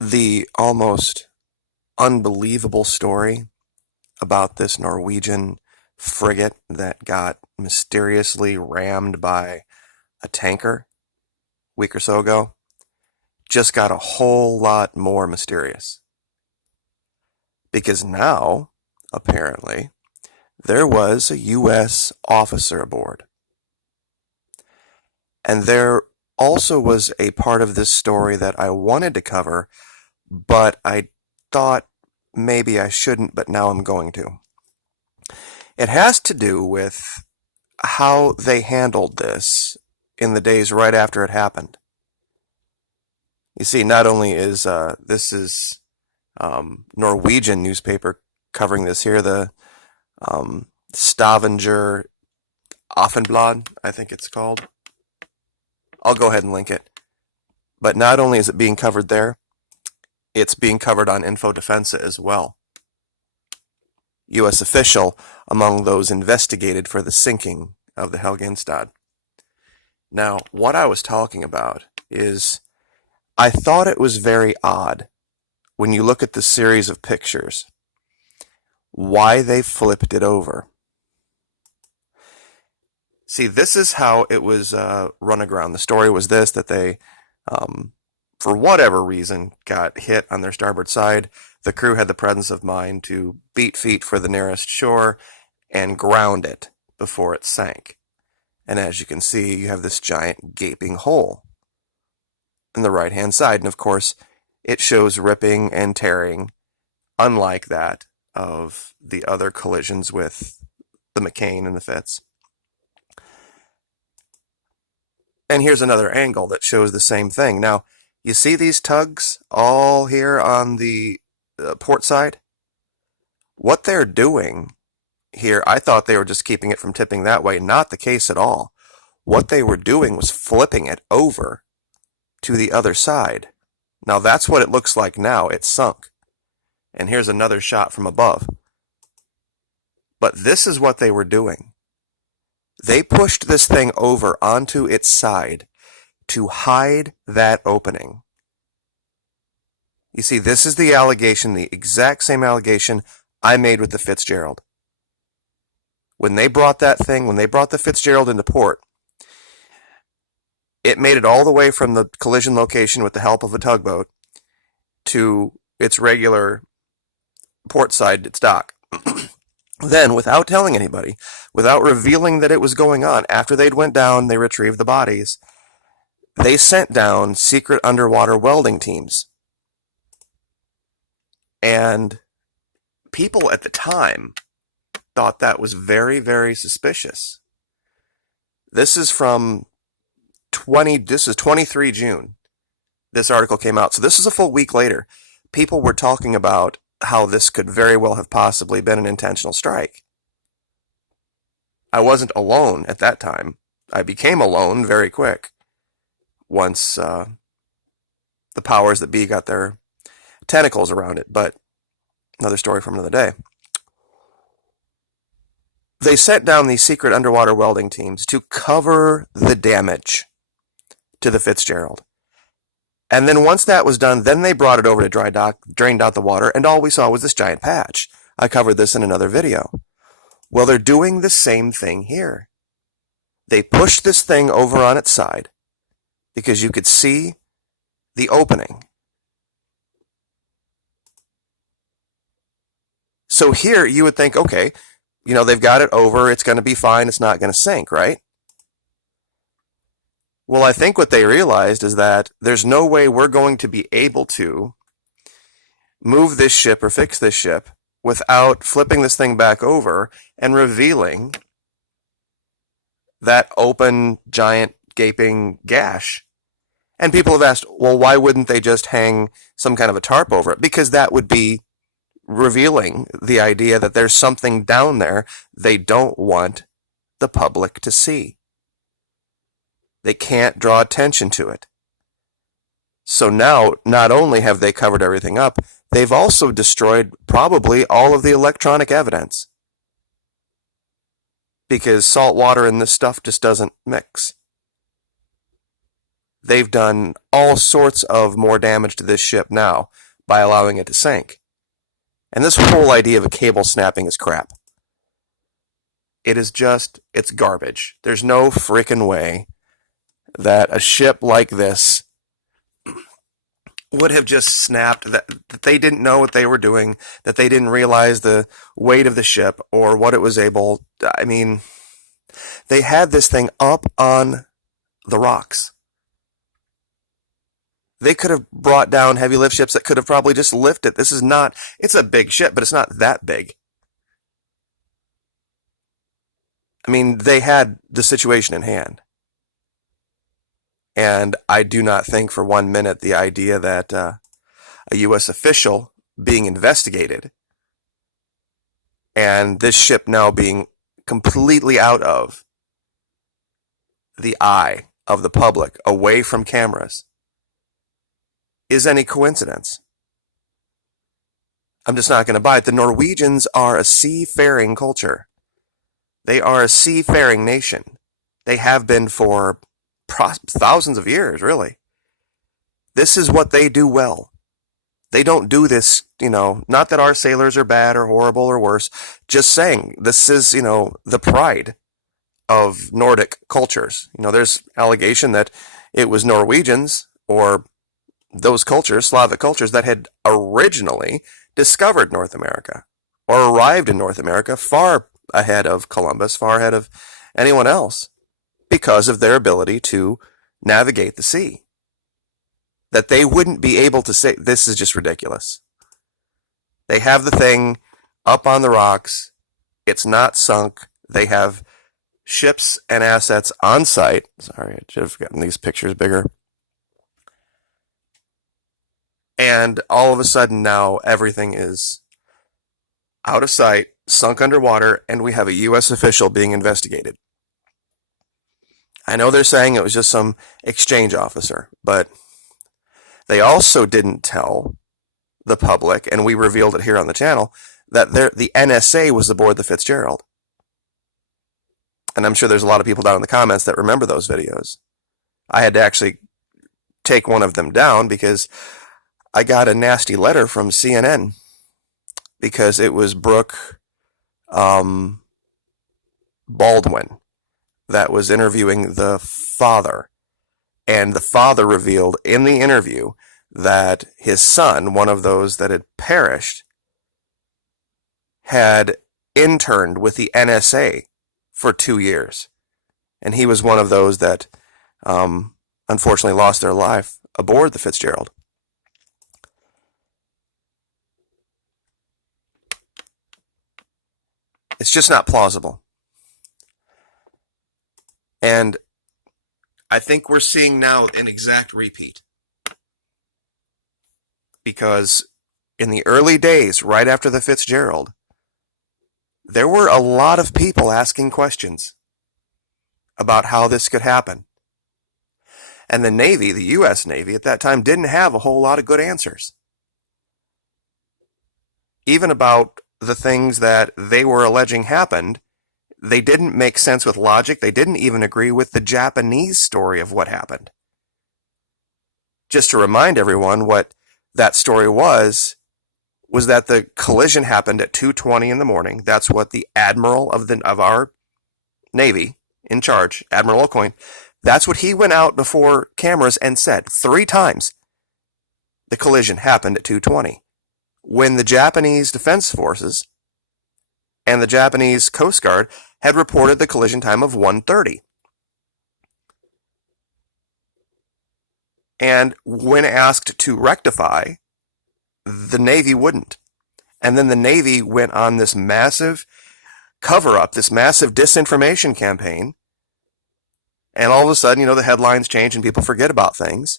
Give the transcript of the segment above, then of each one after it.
The almost unbelievable story about this Norwegian frigate that got mysteriously rammed by a tanker a week or so ago just got a whole lot more mysterious. Because now, apparently, there was a U.S. officer aboard. And there also was a part of this story that I wanted to cover, but I thought maybe I shouldn't, but now I'm going to. It has to do with how they handled this in the days right after it happened. You see, not only is this is Norwegian newspaper covering this here, the Stavanger Aftenblad, I think it's called. I'll go ahead and link it. But not only is it being covered there, it's being covered on Info Defensa as well. U.S. official among those investigated for the sinking of the Helgenstad. Now, what I was talking about is I thought it was very odd when you look at the series of pictures why they flipped it over. See, this is how it was run aground. The story was this, that they, for whatever reason, got hit on their starboard side. The crew had the presence of mind to beat feet for the nearest shore and ground it before it sank. And as you can see, you have this giant gaping hole in the right-hand side. And of course, it shows ripping and tearing, unlike that of the other collisions with the McCain and the Fitz. And here's another angle that shows the same thing. Now, you see these tugs all here on the port side? What they're doing here, I thought they were just keeping it from tipping that way. Not the case at all. What they were doing was flipping it over to the other side. Now, that's what it looks like now. It's sunk. And here's another shot from above. But this is what they were doing. They pushed this thing over onto its side to hide that opening. You see, this is the allegation, the exact same allegation I made with the Fitzgerald. When they brought the Fitzgerald into port, it made it all the way from the collision location with the help of a tugboat to its regular port side, its dock. Then, without telling anybody, without revealing that it was going on, after they'd went down, they retrieved the bodies, they sent down secret underwater welding teams. And people at the time thought that was very, very suspicious. This is from 23 June. This article came out. So this is a full week later. People were talking about how this could very well have possibly been an intentional strike. I wasn't alone at that time. I became alone very quick once the powers that be got their tentacles around it, but another story from another day. They sent down these secret underwater welding teams to cover the damage to the Fitzgerald. And then once that was done, then they brought it over to dry dock, drained out the water, and all we saw was this giant patch. I covered this in another video. Well, they're doing the same thing here. They pushed this thing over on its side because you could see the opening. So here you would think, okay, they've got it over, it's going to be fine, it's not going to sink, right? Well, I think what they realized is that there's no way we're going to be able to move this ship or fix this ship without flipping this thing back over and revealing that open, giant, gaping gash. And people have asked, well, why wouldn't they just hang some kind of a tarp over it? Because that would be revealing the idea that there's something down there they don't want the public to see. They can't draw attention to it. So now, not only have they covered everything up, they've also destroyed probably all of the electronic evidence. Because salt water and this stuff just doesn't mix. they've done all sorts of more damage to this ship now by allowing it to sink. And this whole idea of a cable snapping is crap. It is just, it's garbage. There's no freaking way that a ship like this would have just snapped, that they didn't know what they were doing, that they didn't realize the weight of the ship or what it was able. I mean, they had this thing up on the rocks. They could have brought down heavy lift ships that could have probably just lifted. This is not, it's a big ship, but it's not that big. I mean, they had the situation in hand. And I do not think for 1 minute the idea that a U.S. official being investigated and this ship now being completely out of the eye of the public, away from cameras, is any coincidence. I'm just not going to buy it. The Norwegians are a seafaring culture. They are a seafaring nation. They have been for thousands of years, really. This is what they do well. They don't do this, not that our sailors are bad or horrible or worse, just saying this is, the pride of Nordic cultures. There's allegation that it was Norwegians or those cultures, Slavic cultures, that had originally discovered North America or arrived in North America far ahead of Columbus, far ahead of anyone else, because of their ability to navigate the sea. That they wouldn't be able to say, this is just ridiculous. They have the thing up on the rocks. It's not sunk. They have ships and assets on site. Sorry, I should have gotten these pictures bigger. And all of a sudden now everything is out of sight, sunk underwater, and we have a U.S. official being investigated. I know they're saying it was just some exchange officer, but they also didn't tell the public, and we revealed it here on the channel, that the NSA was aboard the Fitzgerald. And I'm sure there's a lot of people down in the comments that remember those videos. I had to actually take one of them down because I got a nasty letter from CNN because it was Brooke Baldwin that was interviewing the father. And the father revealed in the interview that his son, one of those that had perished, had interned with the NSA for 2 years. And he was one of those that unfortunately lost their life aboard the Fitzgerald. It's just not plausible. And I think we're seeing now an exact repeat. Because in the early days, right after the Fitzgerald, there were a lot of people asking questions about how this could happen. And the Navy, the U.S. Navy at that time, didn't have a whole lot of good answers. Even about the things that they were alleging happened, they didn't make sense with logic. They didn't even agree with the Japanese story of what happened. Just to remind everyone what that story was that the collision happened at 2:20 in the morning. That's what the admiral of our Navy in charge, Admiral O'Coin, that's what he went out before cameras and said 3 times. The collision happened at 2:20. When the Japanese Defense Forces and the Japanese Coast Guard had reported the collision time of 1:30. And when asked to rectify, the Navy wouldn't. And then the Navy went on this massive cover-up, this massive disinformation campaign. And all of a sudden, the headlines change and people forget about things.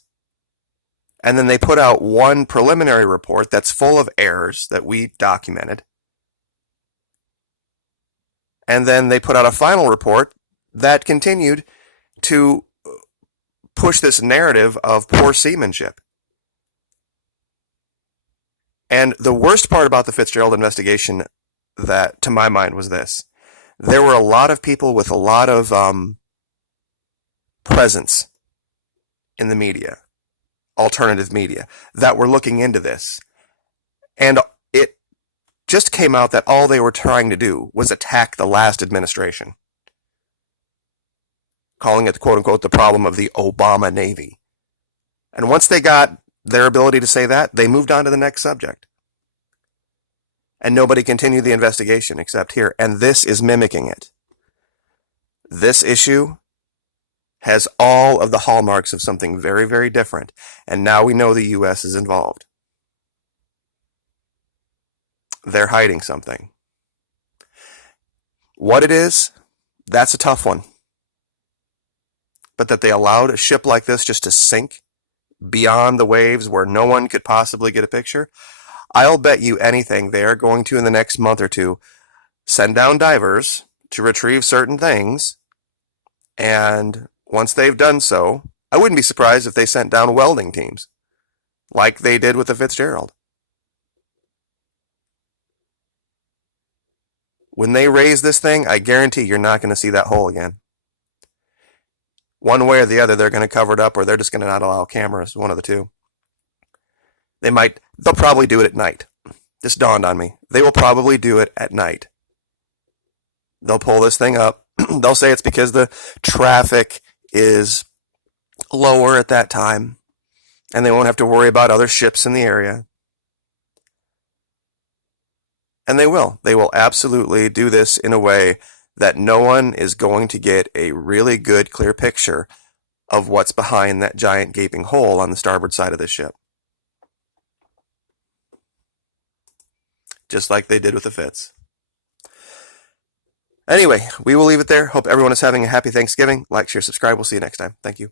And then they put out one preliminary report that's full of errors that we documented. And then they put out a final report that continued to push this narrative of poor seamanship. And the worst part about the Fitzgerald investigation, that to my mind, was this. There were a lot of people with a lot of presence in the media, alternative media, that were looking into this. And it just came out that all they were trying to do was attack the last administration, calling it, quote unquote, the problem of the Obama Navy. And once they got their ability to say that, they moved on to the next subject. And nobody continued the investigation except here. And this is mimicking it. This issue has all of the hallmarks of something very, very different. And now we know the U.S. is involved. They're hiding something. What it is, that's a tough one. But that they allowed a ship like this just to sink beyond the waves where no one could possibly get a picture, I'll bet you anything they are going to, in the next month or two, send down divers to retrieve certain things. And once they've done so, I wouldn't be surprised if they sent down welding teams, like they did with the Fitzgerald. When they raise this thing, I guarantee you're not going to see that hole again. One way or the other, they're going to cover it up, or they're just going to not allow cameras, one of the two. They'll probably do it at night. This dawned on me. They will probably do it at night. They'll pull this thing up. They'll say it's because the traffic is lower at that time, and they won't have to worry about other ships in the area. And they will. They will absolutely do this in a way that no one is going to get a really good, clear picture of what's behind that giant gaping hole on the starboard side of the ship. Just like they did with the Fitz. Anyway, we will leave it there. Hope everyone is having a happy Thanksgiving. Like, share, subscribe. We'll see you next time. Thank you.